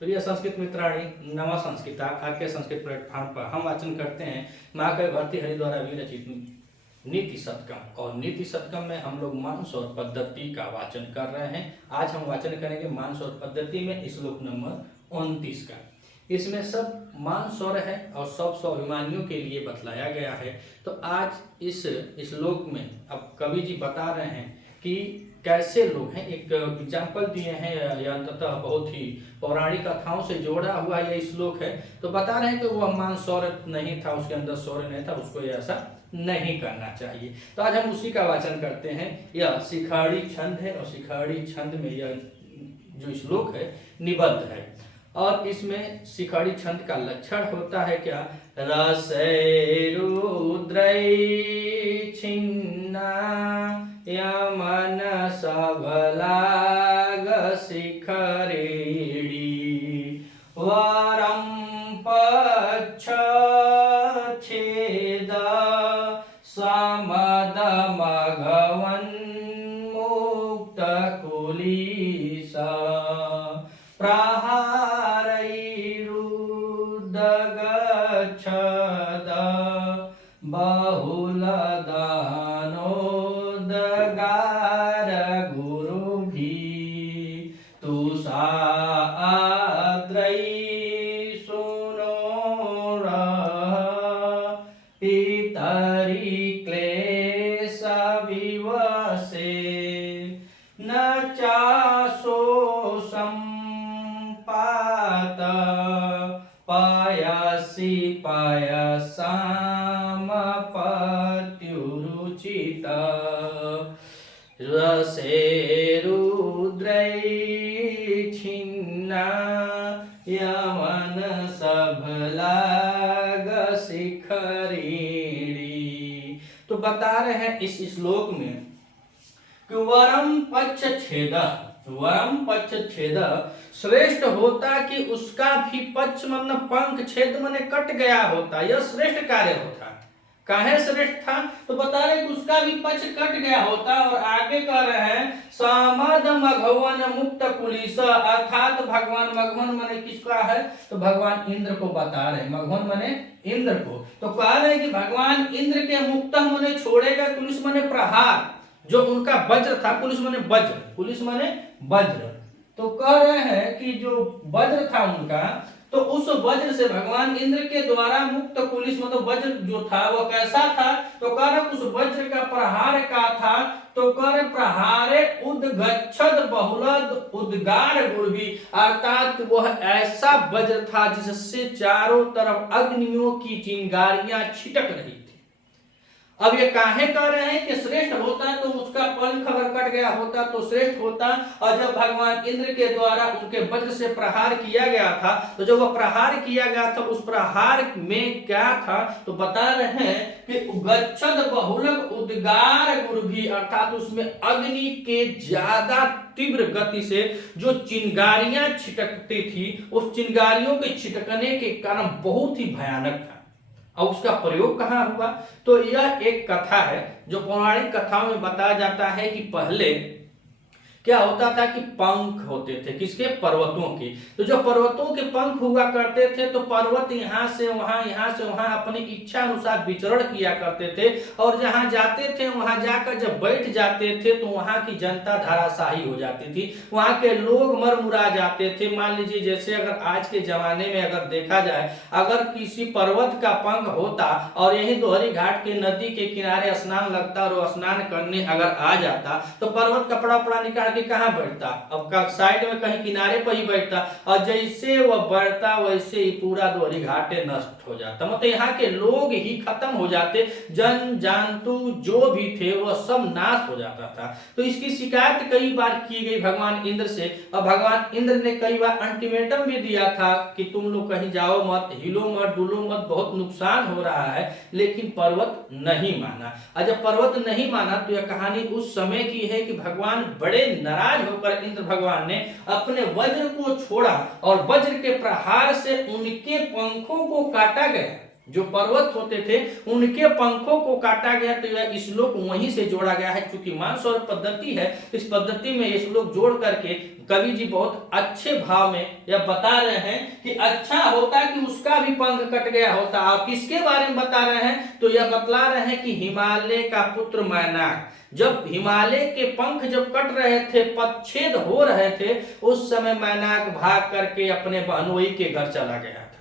प्रिय संस्कृत मित्राणी नवा संस्कृता के संस्कृत प्लेटफॉर्म पर हम वाचन करते हैं महाकवि भर्तृहरि द्वारा विरचित नीति शतकम। और नीति शतकम में हम लोग मानस और पद्धति का वाचन कर रहे हैं। आज हम वाचन करेंगे मानस और पद्धति में श्लोक नंबर 29 का। इसमें सब मान स्वर है और सब स्वाभिमानियों के लिए बतलाया गया है। तो आज इस श्लोक में अब कवि जी बता रहे हैं कि कैसे लोग हैं। एक एग्जाम्पल दिए हैं, यह अंततः बहुत ही पौराणिक कथाओं से जोड़ा हुआ यह श्लोक है। तो बता रहे हैं कि वह मान शौर्य नहीं था, उसके अंदर शौर्य नहीं था, उसको ऐसा नहीं करना चाहिए। तो आज हम उसी का वाचन करते हैं। यह शिखाड़ी छंद है और शिखाड़ी छंद में यह जो श्लोक है निबद्ध है। और इसमें शिखाड़ी छंद का लक्षण होता है क्या? रसै रुद्रै छिन्ना यमन सबलाग शिखरेणी वरम पच्छ छेद समद मघवन मुक्त कुलीसा प्रहारैरुदगच्छद बहुल दहनोदगार गुरुभिः तुषाद्रै सुनोरः पितरि क्लेश विवसे न चासो संपात पयसि पयसामपत्युरुचित रसे रुद्रै छिन्ना यमन सबलाग शिखरेणी। तो बता रहे हैं इस श्लोक में कि वरम पच्छ छेद, वरम पच्छ छेद श्रेष्ठ होता कि उसका भी पक्ष मतलब पंख छेद मने कट गया होता, यह श्रेष्ठ कार्य होता। काहे श्रेष्ठ था? तो बता रहे कि उसका भी पक्ष कट गया होता। और आगे कह रहे हैं समद मघवन मुक्त कुलीस, अर्थात भगवान मघवन मने किसका है? तो भगवान इंद्र को बता रहे हैं। मघवन मने इंद्र को। तो कह रहे हैं कि भगवान इंद्र के मुक्त मने छोड़ेगा, कुलिस मने प्रहार, जो उनका वज्र था, पुलिस माने वज्र, पुलिस माने वज्र। तो कह रहे हैं कि जो वज्र था उनका, तो उस वज्र से भगवान इंद्र के द्वारा मुक्त पुलिस मतलब वज्र जो था वो कैसा था? तो कह रहे उस वज्र का प्रहार का था। तो कह रहे प्रहारे उदगच्छद बहुलद उद्गार गुर्वी, अर्थात वह ऐसा वज्र था जिससे चारों तरफ अग्नियों की चिंगारियां छिटक रही थी। अब ये काहे कह रहे हैं कि श्रेष्ठ होता तो उसका पंख अगर कट गया होता तो श्रेष्ठ होता। और जब भगवान इंद्र के द्वारा उनके वज्र से प्रहार किया गया था, तो जब वह प्रहार किया गया था उस प्रहार में क्या था? तो बता रहे हैं कि गच्छद बहुलक उद्गार गुरुभी, अर्थात उसमें अग्नि के ज्यादा तीव्र गति से जो चिंगारियां छिटकती थी, उस चिंगारियों के छिटकने के कारण बहुत ही भयानक था। और उसका प्रयोग कहाँ हुआ? तो यह एक कथा है जो पौराणिक कथाओं में बताया जाता है कि पहले क्या होता था कि पंख होते थे किसके? पर्वतों के। तो जो पर्वतों के पंख हुआ करते थे तो पर्वत यहाँ से वहां अपनी इच्छा अनुसार विचरण किया करते थे। और जहां जाते थे वहां जाकर जब बैठ जाते थे तो वहां की जनता धराशायी हो जाती थी, वहां के लोग मरमुरा जाते थे। मान लीजिए जैसे अगर आज के जमाने में अगर देखा जाए, अगर किसी पर्वत का पंख होता और यही दोहरी घाट के नदी के किनारे स्नान लगता और स्नान करने अगर आ जाता तो पर्वत कपड़ा उपड़ा निकाल के कहां बैठता? अब का साइड में कहीं किनारे पर ही बैठता। और जैसे वह बढ़ता वैसे ही पूरा दोहरी घाटे नष्ट हो जाता, मतलब यहाँ के लोग ही खत्म हो जाते, जन जंतु जो भी थे वह सब नाश हो जाता था। तो इसकी शिकायत कई बार की गई भगवान इंद्र से। और भगवान इंद्र ने कई बार अल्टीमेटम भी दिया था कि तुम लोग कहीं जाओ मत, हिलो मत, डुलो मत, बहुत नुकसान हो रहा है। लेकिन पर्वत नहीं माना। और जब पर्वत नहीं माना तो यह कहानी उस समय की है कि भगवान बड़े नाराज होकर इंद्र भगवान ने अपने वज्र को छोड़ा और वज्र के प्रहार से उनके पंखों को काटा गया। जो पर्वत होते थे उनके पंखों को काटा गया। तो यह श्लोक वहीं से जोड़ा गया है, क्योंकि मानसरोवर पद्धति है। इस पद्धति में ये श्लोक जोड़ करके कवि जी बहुत अच्छे भाव में यह बता रहे हैं कि अच्छा होता कि उसका भी पंख कट गया होता। और किसके बारे में बता रहे हैं, तो यह बतला रहे हैं कि हिमालय का पुत्र मैनाक, जब हिमालय के पंख जब कट रहे थे, पदछेद हो रहे थे, उस समय मैनाक भाग करके अपने बहनोई के घर चला गया था।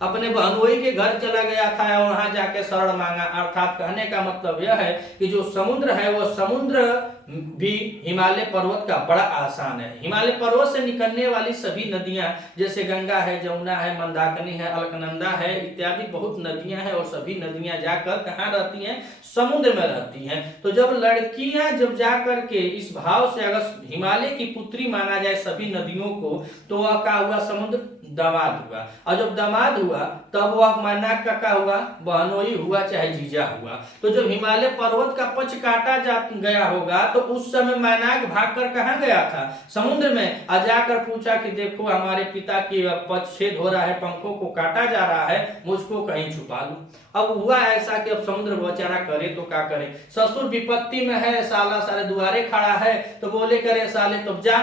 अपने बहनोई के घर चला गया था और वहां जाके शरण मांगा। अर्थात कहने का मतलब यह है कि जो समुद्र है वह समुद्र भी हिमालय पर्वत का बड़ा आसान है। हिमालय पर्वत से निकलने वाली सभी नदियां, जैसे गंगा है, जमुना है, मंदाकिनी है, अलकनंदा है, इत्यादि बहुत नदियां हैं, और सभी नदियां जाकर कहाँ रहती हैं, समुद्र में रहती हैं। तो जब लड़कियां जब जाकर के इस भाव से अगर हिमालय की पुत्री माना जाए सभी नदियों को, तो वह क्या हुआ, समुद्र दामाद हुआ। और जब दामाद हुआ तब वह मैनाक का क्या हुआ, बहनोई हुआ, चाहे जीजा हुआ। तो जब हिमालय पर्वत का पक्ष काटा गया होगा, तो उस समय मैनाक भागकर कहाँ गया था, समुद्र में। और जाकर पूछा कि देखो हमारे पिता की पदछेद हो रहा है, पंखों को काटा जा रहा है, मुझको कहीं छुपा लो। अब हुआ ऐसा कि अब समुद्र बेचारा करे तो क्या करे, ससुर विपत्ति में है, साला सारे दुआरे खड़ा है, तो बोले करे साले तुम जा,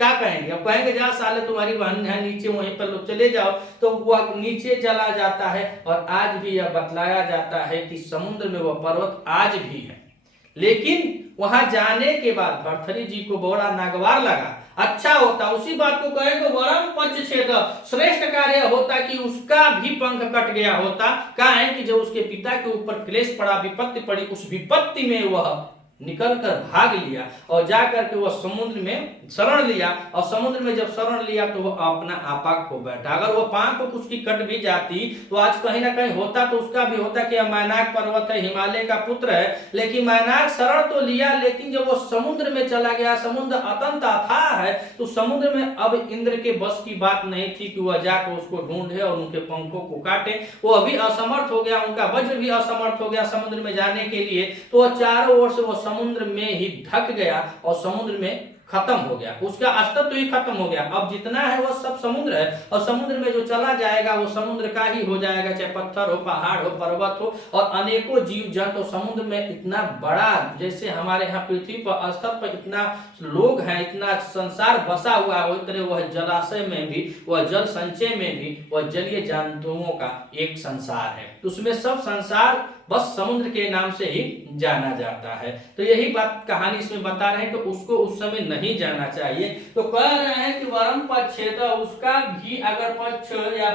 क्या कहेंगे, अब कहेंगे जा साले तुम्हारी बहन है नीचे, वहीं पर लोग चले जाओ। तो वह नीचे चला जाता है। और आज भी यह बतलाया जाता है कि समुद्र में वह पर्वत आज भी है। लेकिन वहां जाने के बाद भर्तृहरि जी को बड़ा नागवार लगा। अच्छा होता, उसी बात को कहेंगे, वरम पच्छेद, श्रेष्ठ कार्य होता कि उसका भी पंख कट गया होता। कहा है कि जब उसके पिता के ऊपर क्लेश पड़ा, विपत्ति पड़ी, उस विपत्ति में वह निकल कर भाग लिया और जाकर के वह समुद्र में शरण लिया। और समुद्र में जब शरण लिया तो वह अपना आपा खो बैठा। अगर वो पांख को उसकी कट भी जाती तो आज कहीं ना कहीं होता, तो उसका भी होता कि मैनाक पर्वत है, हिमालय का पुत्र है। लेकिन मैनाक शरण तो लिया, लेकिन जब वो समुद्र में चला गया, समुद्र अत्यंत अथाह है, तो समुद्र में अब इंद्र के बस की बात नहीं थी कि वह जाकर उसको ढूंढे और उनके पंखों को काटे। वो अभी असमर्थ हो गया, उनका वज्र भी असमर्थ हो गया समुद्र में जाने के लिए। तो वह चारों ओर से वो समुद्र में ही ढक गया और समुद्र में खत्म हो गया, उसका अस्तित्व ही खत्म हो गया। अब जितना है वह सब समुद्र है, और समुद्र में जो चला जाएगा वो समुद्र का ही हो जाएगा, चाहे पत्थर हो, पहाड़ हो, पर्वत हो, और अनेकों जीव जंतु। समुद्र में इतना बड़ा, जैसे हमारे यहाँ पृथ्वी पर स्तर पर इतना लोग हैं, इतना संसार बसा हुआ है, उस तरह वह जलाशय में भी, वह जल संचय में भी, वह जलीय जंतुओं का एक संसार है। तो उसमें सब संसार बस समुद्र के नाम से ही जाना जाता है। तो यही बात कहानी इसमें बता रहे हैं, तो उसको उस समय नहीं जाना चाहिए। तो कह रहे हैं कि वरम पच्छेद, उसका भी अगर पक्ष या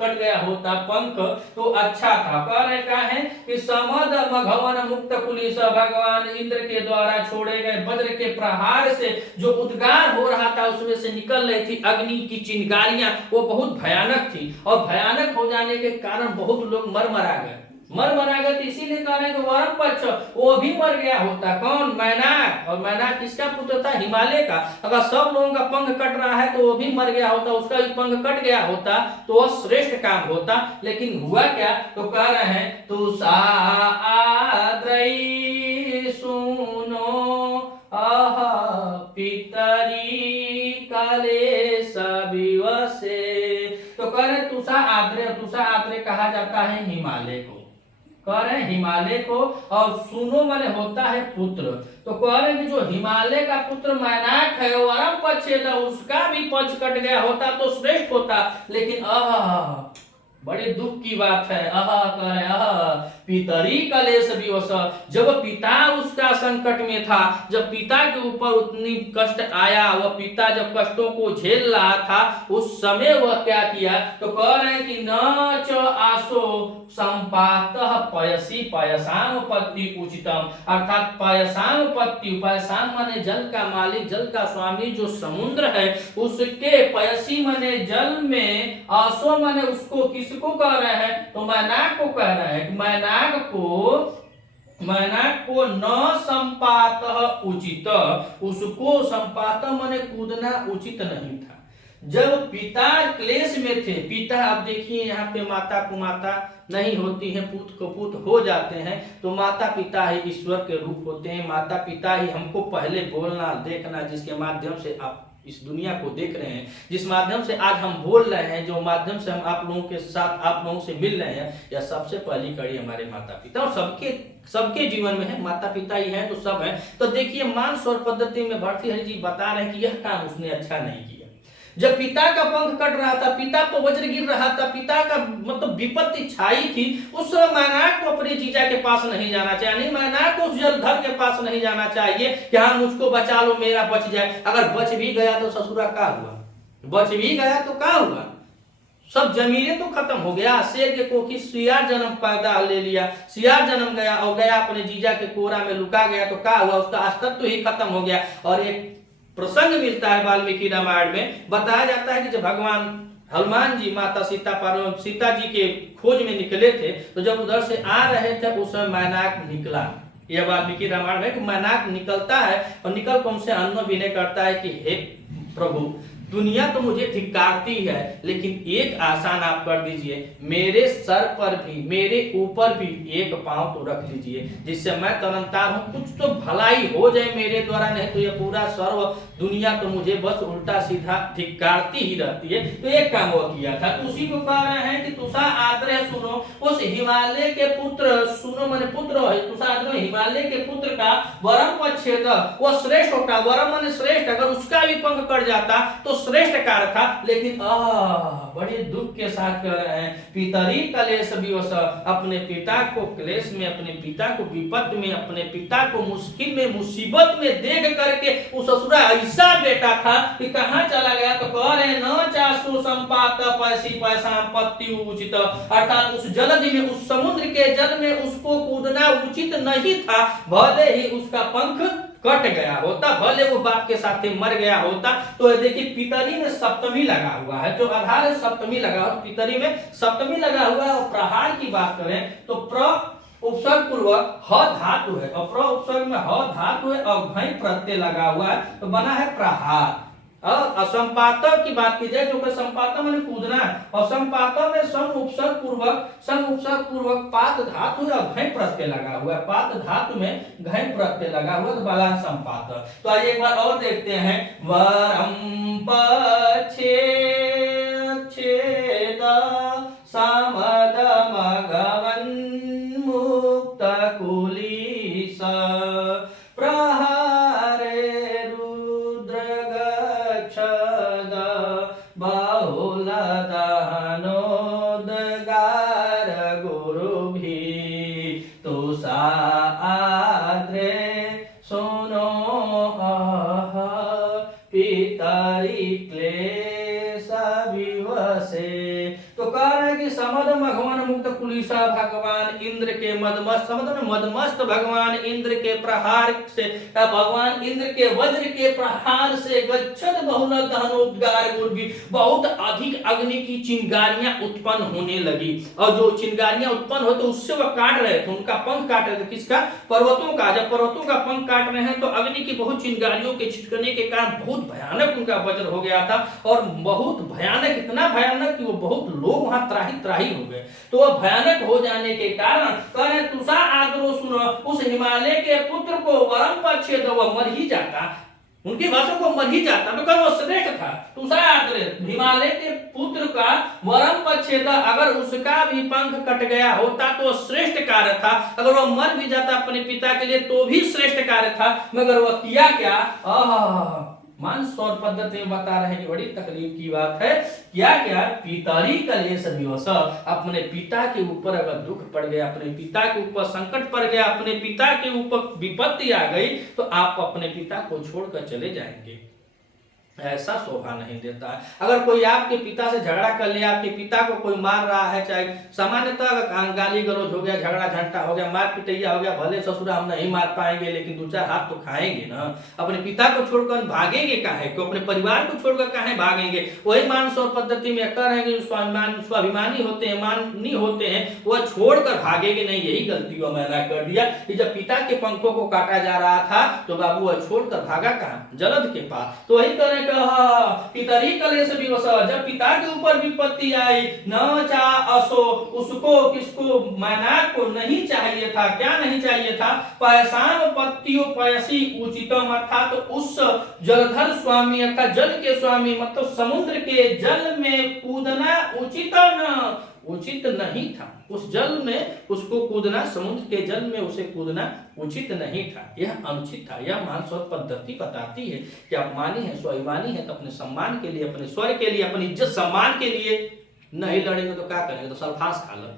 कट गया होता पंख तो अच्छा था। कह रहे क्या है कि समद मघवन मुक्त पुलिस, भगवान इंद्र के द्वारा छोड़े गए वज्र के प्रहार से जो उद्गार हो रहा था, उसमें से निकल रही थी अग्नि की चिंगारियां, वो बहुत भयानक थी। और भयानक हो जाने के कारण बहुत लोग मर मरा गए। इसीलिए कह रहे हैं कि वरम पक्ष, वो भी मर गया होता। कौन, मैनाक। और मैनाक किसका पुत्र था, हिमालय का। अगर सब लोगों का पंख कट रहा है तो वो भी मर गया होता, उसका भी पंख कट गया होता, तो वह श्रेष्ठ काम होता। लेकिन हुआ क्या, तो कह रहे हैं तुषा आद्रई सुनो आह पितरी कलेश विवसे। तो कह रहे तुषा आद्रे कहा जाता है हिमालय को, कह रहे हैं हिमालय को। और सुनो माने होता है पुत्र। तो कह रहे हैं कि जो हिमालय का पुत्र मैनाक है, वरम पच्छेद, उसका भी पक्ष कट गया होता तो श्रेष्ठ होता। लेकिन बड़े दुख की बात है, कह रहे हैं पितरी कलेश विवश, जब पिता उसका संकट में था, जब पिता के ऊपर उतनी कष्ट आया, वह पिता जब कष्टों को झेल रहा था, उस समय वह क्या किया, तो कह रहे हैं कि न च आसो संपातः पयसी पयसानुपत्ति उचितम। अर्थात पयसानुपत्ति, पयसान माने जल का मालिक, जल का स्वामी जो समुद्र है, उसके पयसी माने जल में, आसो माने उसको, किसको कह रहे हैं, तो मैनाक को कह रहे हैं। मैनाक को न संपात उचित, उसको संपात माने कूदना उचित नहीं था। जब पिता क्लेश में थे, पिता, अब देखिए यहाँ पे माता कुमाता नहीं होती है, पूत कपूत हो जाते हैं, तो माता पिता ही ईश्वर के रूप होते हैं। माता पिता ही हमको पहले बोलना देखना, जिसके माध्यम से आप इस दुनिया को देख रहे हैं, जिस माध्यम से आज हम बोल रहे हैं, जो माध्यम से हम आप लोगों के साथ आप लोगों से मिल रहे हैं, यह सबसे पहली कड़ी हमारे माता पिता, और सबके सबके जीवन में है, माता पिता ही हैं तो सब हैं। तो देखिए मान सौर पद्धति में भर्तृहरि जी बता रहे हैं कि यह काम उसने अच्छा नहीं किया। जब पिता का पंख कट रहा था, पिता पर वज्र गिर रहा था, पिता का मतलब विपत्ति छाई थी, उस समय मैनाक को अपने जीजा के पास नहीं जाना चाहिए, नहीं मैनाक को उस जलधर के पास नहीं जाना चाहिए कि हाँ मुझको बचा लो, मेरा बच जाए। अगर बच भी गया तो ससुरा क्या हुआ, बच भी गया तो क्या हुआ, सब जमीरें तो खत्म हो गया। शेर के कोखी सियार जन्म पैदा ले लिया, सियार जन्म गया और गया अपने जीजा के कोरा में लुका गया, तो क्या हुआ, उसका अस्तित्व तो ही खत्म हो गया। और एक प्रसंग मिलता है वाल्मीकि रामायण में, बताया जाता है कि जब भगवान हनुमान जी माता सीता जी के खोज में निकले थे, तो जब उधर से आ रहे थे उस समय मैनाक निकला। यह वाल्मीकि रामायण में कि मैनाक निकलता है और निकल कर उनसे अन्न विनय करता है कि हे प्रभु, दुनिया तो मुझे धिक्कारती है, लेकिन एक आसान आप कर दीजिए, मेरे सर पर भी, मेरे ऊपर भी एक पांव तो रख दीजिए, जिससे मैं तरनतार हूं, कुछ तो भलाई हो जाए मेरे द्वारा, नहीं तो यह पूरा सर्व दुनिया तो मुझे बस उल्टा सीधा धिक्कारती ही रहती है। तो एक काम वो किया था, तो उसी को कह रहे हैं कि तुषा आदरे सुनो, उस हिमालय के पुत्र, सुनो मैंने पुत्र है, तुषा आदरे हिमालय के पुत्र का वरम पच्छेद, वह श्रेष्ठ होता, वरम माने श्रेष्ठ, अगर उसका भी पंख कट जाता तो श्रेष्ठ कार्य था। लेकिन बड़े दुख के साथ कह रहे हैं, पितरी कलेश विवश, अपने पिता को क्लेश में, अपने पिता को विपत्ति में, अपने पिता को मुश्किल में, मुसीबत में देख करके उस ससुरा ऐसा बेटा था कि कहां चला गया, तो कह रहे न चासु संपात पैसी पैसा पत्ति उचित, अर्थात उस जलधि में, उस समुद्र के जल में उसको कूदना उचित नहीं था, भले ही उसका पंख कट गया होता, भले वो बाप के साथ मर गया होता। तो देखिए पितरी में सप्तमी लगा हुआ है, जो आधार है सप्तमी लगा हुआ, पितरी में सप्तमी लगा हुआ है। और प्रहार की बात करें तो प्र उपसर्ग पूर्वक ह धातु है, और प्र उपसर्ग में ह धातु है और घई प्रत्यय लगा हुआ है, तो बना है प्रहार। और असंपात की बात की जाए, जो संपात माने कूदना, और संपात में सम उपसर्ग पूर्वक पात धातु और घय प्रत्यय लगा हुआ है, पात धातु में घय प्रत्यय लगा हुआ, तो बला संपात। तो आइए एक बार और देखते हैं, वरम पच्छेद समद मघवन मुक्त कुलीस भगवान इंद्र के मदमस्त, मतलब मदमस्त भगवान इंद्र के प्रहार से, भगवान इंद्र के वज्र के प्रहार से गच्छत बहुल दहनोद्गार गुर्भी, बहुत अधिक अग्नि की चिंगारियां उत्पन्न होने लगी। और जो चिंगारियां उत्पन्न हो तो उससे वह काट रहे थे, उनका पंख काट रहे थे, किसका, पर्वतों का। जब पर्वतों का पंख काट रहे हैं तो अग्नि की बहुत चिंगारियों के छिटकने के कारण बहुत भयानक उनका वज्र हो गया था, और बहुत भयानक, इतना भयानक कि वो बहुत लोग वहां त्राही त्राही हो गए। तो वह भयानक हो जाने के कारण कहे तुषा आदरो सुनो, उस हिमालय के पुत्र को वरम पच्छेद, वह मर ही जाता, उनकी भाषा को मर ही जाता, तो कब वो श्रेष्ठ था। तुषा आदरे हिमालय के पुत्र का वरम पच्छेद, अगर उसका भी पंख कट गया होता तो श्रेष्ठ कार्य था, अगर वह मर भी जाता अपने पिता के लिए तो भी श्रेष्ठ कार्य था, मगर वह किया क्या। मान सौर पद्धति में बता रहे हैं कि बड़ी तकलीफ की बात है, क्या पितरी कलेश विवश, अपने पिता के ऊपर अगर दुख पड़ गया, अपने पिता के ऊपर संकट पड़ गया, अपने पिता के ऊपर विपत्ति आ गई, तो आप अपने पिता को छोड़कर चले जाएंगे, ऐसा शोभा नहीं देता है। अगर कोई आपके पिता से झगड़ा कर ले, आपके पिता को कोई मार रहा है, चाहे सामान्यतः गाली गलौज हो गया, झगड़ा झंटा हो गया, मार पिटैया हो गया, भले ससुरा हम नहीं मार पाएंगे लेकिन दो चार हाथ तो खाएंगे ना। अपने पिता को छोड़कर भागेंगे काहे को, अपने परिवार को छोड़कर काहे भागेंगे। वही मान सौर पद्धति में कर रहे हैं, स्वाभिमानी होते हैं, माननी होते हैं, वह छोड़कर भागेंगे नहीं। यही गलती को मैंने कर दिया कि जब पिता के पंखों को काटा जा रहा था तो बाबू वह छोड़कर भागा कहाँ, जलद के पास। तो वही कर कहा पितरी कलेश विवश, जब पिता के ऊपर विपत्ति आई, न चा असो, उसको किसको, मैनाक को नहीं चाहिए था, क्या नहीं चाहिए था, पैसान पत्तियों पयसी उचितम, अर्थात तो उस जलधर स्वामी अर्थात जल के स्वामी मतलब समुद्र के जल में कूदना उचित नहीं था। उस जल में उसको कूदना, समुद्र के जल में उसे कूदना उचित नहीं था, यह अनुचित था। यह मानसोत पद्धति बताती है कि अपमानी है, स्वाभिमानी है, तो अपने सम्मान के लिए, अपने स्वर के लिए, अपनी इज्जत सम्मान के लिए नहीं लड़ेंगे तो क्या करेंगे, तो सल्फास खा लो,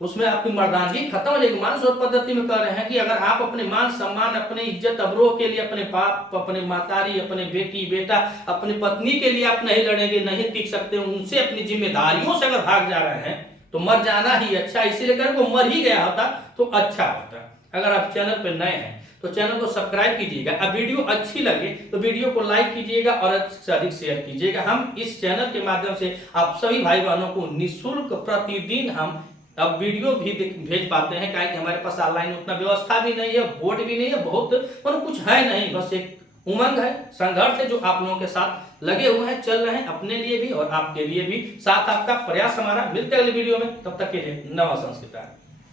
उसमें आपकी मर्दानगी खत्म हो जाएगी। मानसोत पद्धति में कह रहे हैं कि अगर आप अपने मान सम्मान, अपने इज्जत अबरोह के लिए, अपने बाप, अपने मातारी, अपने बेटी बेटा, अपनी पत्नी के लिए आप नहीं लड़ेंगे, नहीं टिक सकते, उनसे अपनी जिम्मेदारियों से अगर भाग जा रहे हैं तो मर जाना ही अच्छा, इसीलिए कर वो मर ही गया होता तो अच्छा होता। अगर आप चैनल पर नए हैं तो चैनल को सब्सक्राइब कीजिएगा, अब वीडियो अच्छी लगे तो वीडियो को लाइक कीजिएगा और अधिक से अधिक शेयर कीजिएगा। हम इस चैनल के माध्यम से आप सभी भाई बहनों को निःशुल्क प्रतिदिन हम अब वीडियो भी भेज पाते हैं, क्या कि हमारे पास ऑनलाइन उतना व्यवस्था भी नहीं है, बोर्ड भी नहीं है, बहुत मतलब कुछ है नहीं, बस एक उमंग है, संघर्ष है जो आप लोगों के साथ लगे हुए हैं, चल रहे हैं, अपने लिए भी और आपके लिए भी, साथ आपका प्रयास हमारा। मिलते हैं अगले वीडियो में, तब तक के लिए नमः संस्कृत।